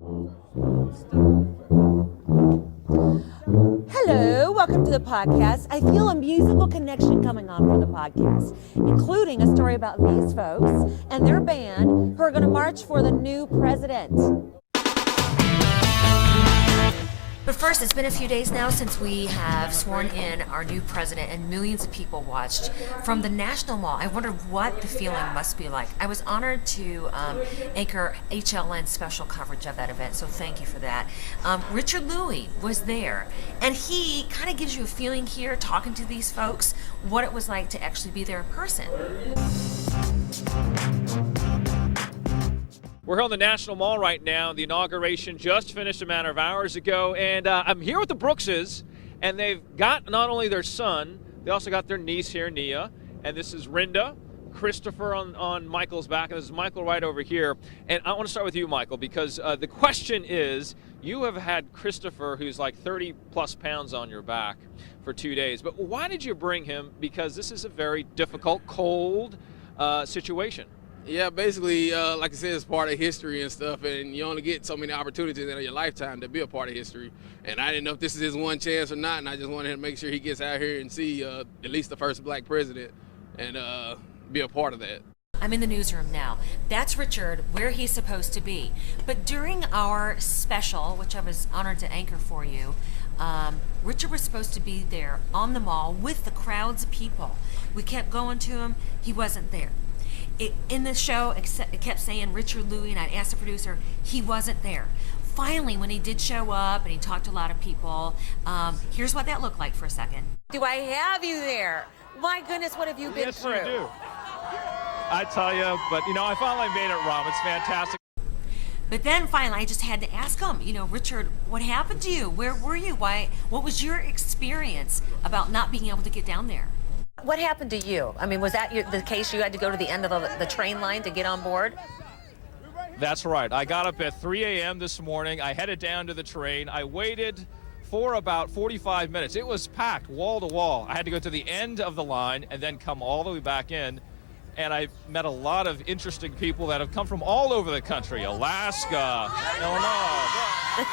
Hello, welcome to the podcast. I feel a musical connection coming on for the podcast, including a story about these folks and their band who are going to march for the new president. But first, it's been a few days now since we have sworn in our new president, and millions of people watched from the National Mall. I wondered what the feeling must be like. I was honored to anchor HLN's special coverage of that event, so thank you for that. Richard Louie was there, and he kind of gives you a feeling here, talking to these folks, what it was like to actually be there in person. We're here on the National Mall right now. The inauguration just finished a matter of hours ago, and I'm here with the Brookses, and they've got not only their son, they also got their niece here, Nia, and this is Rinda, Christopher on Michael's back, and this is Michael right over here. And I want to start with you, Michael, because the question is, you have had Christopher, who's like 30 plus pounds on your back for 2 days, but why did you bring him? Because this is a very difficult, cold situation. Yeah, basically, like I said, it's part of history and stuff, and you only get so many opportunities in your lifetime to be a part of history. And I didn't know if this is his one chance or not, and I just wanted to make sure he gets out here and see at least the first black president and be a part of that. I'm in the newsroom now. That's Richard, where he's supposed to be. But during our special, which I was honored to anchor for you, Richard was supposed to be there on the mall with the crowds of people. We kept going to him. He wasn't there. In the show, it kept saying Richard Louie, and I asked the producer, he wasn't there. Finally, when he did show up and he talked to a lot of people, here's what that looked like for a second. Do I have you there? My goodness, what have you been through? Yes, you do. I tell you, but I finally made it, Rob. It's fantastic. But then finally, I just had to ask him, Richard, what happened to you? Where were you? What was your experience about not being able to get down there? What happened to you? I mean, was that the case? You had to go to the end of the train line to get on board? That's right. I got up at 3 a.m. this morning. I headed down to the train. I waited for about 45 minutes. It was packed wall to wall. I had to go to the end of the line and then come all the way back in. And I met a lot of interesting people that have come from all over the country, Alaska, Illinois.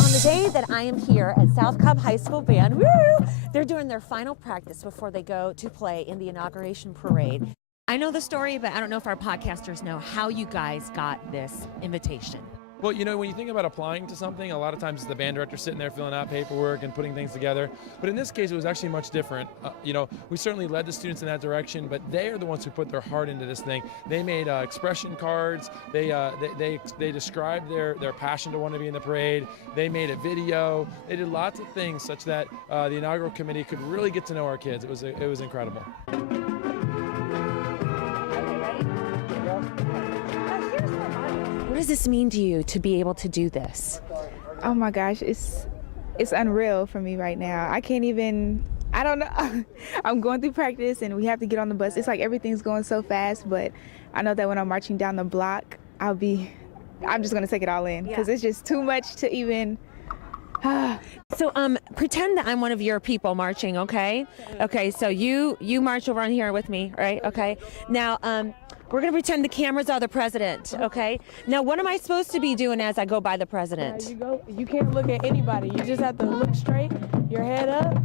On the day that I am here at South Cobb High School Band, woo, they're doing their final practice before they go to play in the inauguration parade. I know the story, but I don't know if our podcasters know how you guys got this invitation. Well, when you think about applying to something, a lot of times it's the band director sitting there filling out paperwork and putting things together. But in this case, it was actually much different. We certainly led the students in that direction, but they are the ones who put their heart into this thing. They made expression cards. They described their passion to want to be in the parade. They made a video. They did lots of things such that the inaugural committee could really get to know our kids. It was incredible. What does this mean to you to be able to do this? Oh my gosh, it's unreal for me right now. I don't know. I'm going through practice and we have to get on the bus. It's like everything's going so fast, but I know that when I'm marching down the block, I'm just gonna take it all in because it's just too much to even. So pretend that I'm one of your people marching, okay? Okay, so you march over on here with me, right? Okay. Now we're going to pretend the cameras are the president, okay? Now, what am I supposed to be doing as I go by the president? You can't look at anybody. You just have to look straight, your head up.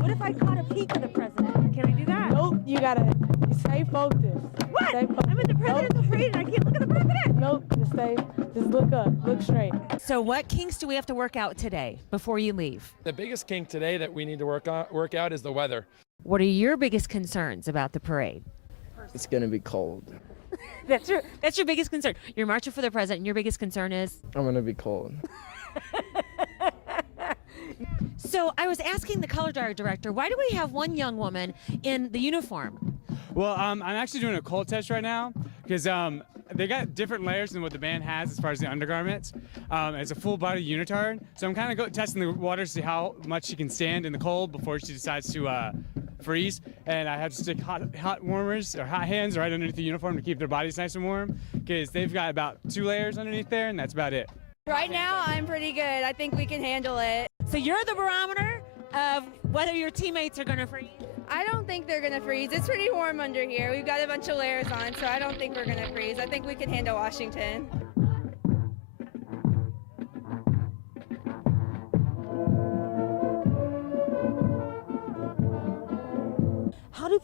What if I caught a peek of the president? Can I do that? Nope, you stay focused. What? Stay I'm in the presidential parade and I can't look at the president. Nope, just look up, look straight. So what kinks do we have to work out today before you leave? The biggest kink today that we need to work out is the weather. What are your biggest concerns about the parade? It's going to be cold. That's your biggest concern. You're marching for the president, and your biggest concern is? I'm going to be cold. So I was asking the color director, why do we have one young woman in the uniform? Well, I'm actually doing a cold test right now because they got different layers than what the band has as far as the undergarments. It's a full body unitard, so I'm kind of testing the water to see how much she can stand in the cold before she decides to freeze. And I have to stick hot warmers or hot hands right underneath the uniform to keep their bodies nice and warm because they've got about 2 layers underneath there, and that's about it. Right now, I'm pretty good. I think we can handle it. So you're the barometer of whether your teammates are going to freeze? I don't think they're going to freeze. It's pretty warm under here. We've got a bunch of layers on, so I don't think we're going to freeze. I think we can handle Washington.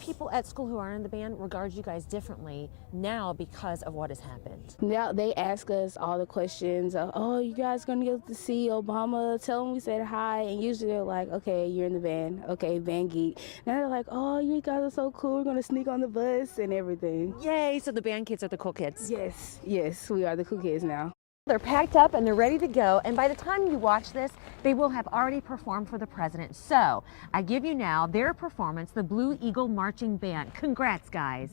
people at school who aren't in the band regard you guys differently now because of what has happened? Now they ask us all the questions of, oh, you guys gonna get to see Obama? Tell them we said hi. And usually they're like, okay, you're in the band. Okay, band geek. Now they're like, oh, you guys are so cool. We're gonna sneak on the bus and everything. Yay, so the band kids are the cool kids. Yes, we are the cool kids now. They're packed up and they're ready to go, and by the time you watch this, they will have already performed for the president. So I give you now their performance, the Blue Eagle Marching Band. Congrats, guys.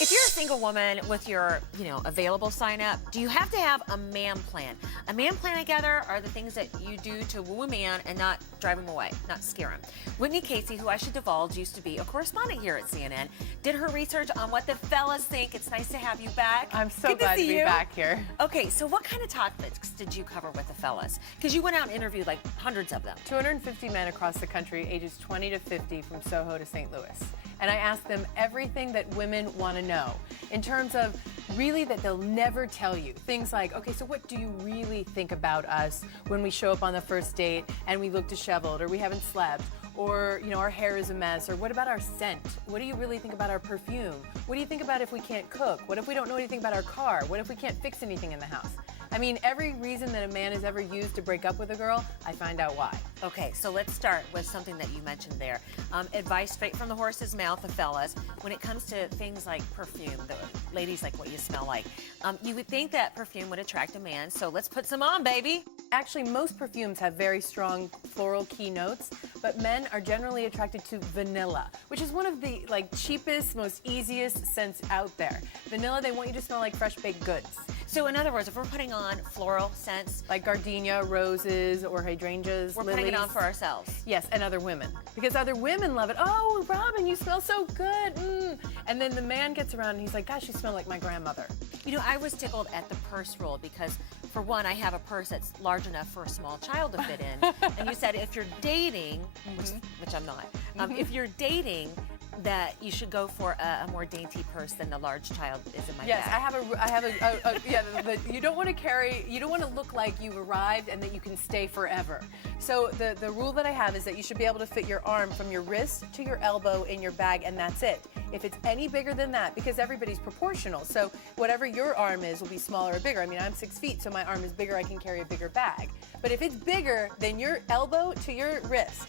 If you're a single woman with your, available sign up, do you have to have a man plan? A man plan together are the things that you do to woo a man and not drive him away, not scare him. Whitney Casey, who I should divulge used to be a correspondent here at CNN, did her research on what the fellas think. It's nice to have you back. I'm so Good glad to be you. back here. Okay, so what kind of topics did you cover with the fellas? Because you went out and interviewed like hundreds of them. 250 men across the country, ages 20 to 50, from Soho to St. Louis. And I asked them everything that women want to know in terms of really that they'll never tell you. Things like, okay, so what do you really think about us when we show up on the first date and we look disheveled or we haven't slept? Or, our hair is a mess, or what about our scent? What do you really think about our perfume? What do you think about if we can't cook? What if we don't know anything about our car? What if we can't fix anything in the house? I mean, every reason that a man has ever used to break up with a girl, I find out why. Okay, so let's start with something that you mentioned there. Advice straight from the horse's mouth, the fellas. When it comes to things like perfume, the ladies like what you smell like. You would think that perfume would attract a man, so let's put some on, baby. Actually, most perfumes have very strong floral key notes, but men are generally attracted to vanilla, which is one of the cheapest, most easiest scents out there. Vanilla, they want you to smell like fresh baked goods. So in other words, if we're putting on floral scents, like gardenia, roses, or hydrangeas, we're lilies. putting it on for ourselves. Yes, and other women. Because other women love it. Oh, Robin, you smell so good. And then the man gets around and he's like, gosh, you smell like my grandmother. I was tickled at the purse rule because, for one, I have a purse that's large enough for a small child to fit in. And you said if you're dating, which I'm not, if you're dating, that you should go for a more dainty purse than the large child is in my yes, bag. I have a you don't want to carry, you don't want to look like you've arrived and that you can stay forever. So the rule that I have is that you should be able to fit your arm from your wrist to your elbow in your bag, and that's it. If it's any bigger than that, because everybody's proportional, so whatever your arm is will be smaller or bigger. I mean, I'm 6 feet, so my arm is bigger, I can carry a bigger bag. But if it's bigger than your elbow to your wrist,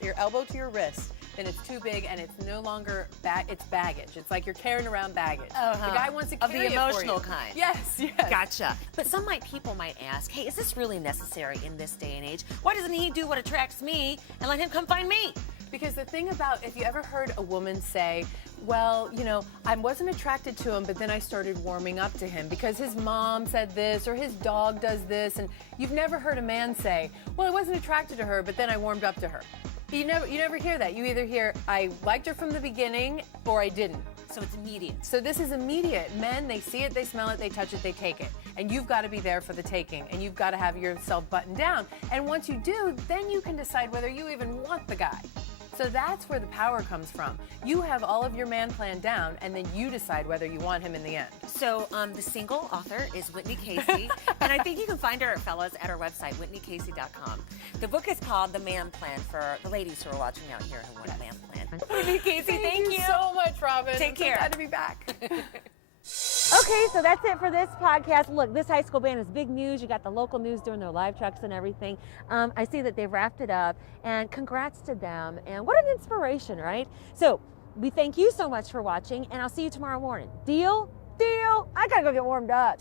then it's too big and it's no longer it's baggage. It's like you're carrying around baggage. The guy wants to carry of the it emotional for you. kind. Yes. Gotcha. But people might ask, hey, is this really necessary in this day and age? Why doesn't he do what attracts me and let him come find me? Because the thing about, if you ever heard a woman say, well, I wasn't attracted to him, but then I started warming up to him because his mom said this or his dog does this, and you've never heard a man say, well, I wasn't attracted to her, but then I warmed up to her. You never hear that. You either hear, I liked her from the beginning, or I didn't. So it's immediate. So this is immediate. Men, they see it, they smell it, they touch it, they take it. And you've got to be there for the taking, and you've got to have yourself buttoned down. And once you do, then you can decide whether you even want the guy. So that's where the power comes from. You have all of your man plan down, and then you decide whether you want him in the end. So the single author is Whitney Casey, and I think you can find her, fellas, at her website, whitneycasey.com. The book is called The Man Plan for the ladies who are watching out here who want a man plan. Whitney Casey, thank you so much, Robin. Take care. I'm so glad to be back. Okay, so that's it for this podcast. Look, this high school band is big news. You got the local news doing their live trucks and everything. I see that they've wrapped it up, and congrats to them. And what an inspiration, right? So we thank you so much for watching, and I'll see you tomorrow morning. Deal? Deal? I gotta go get warmed up.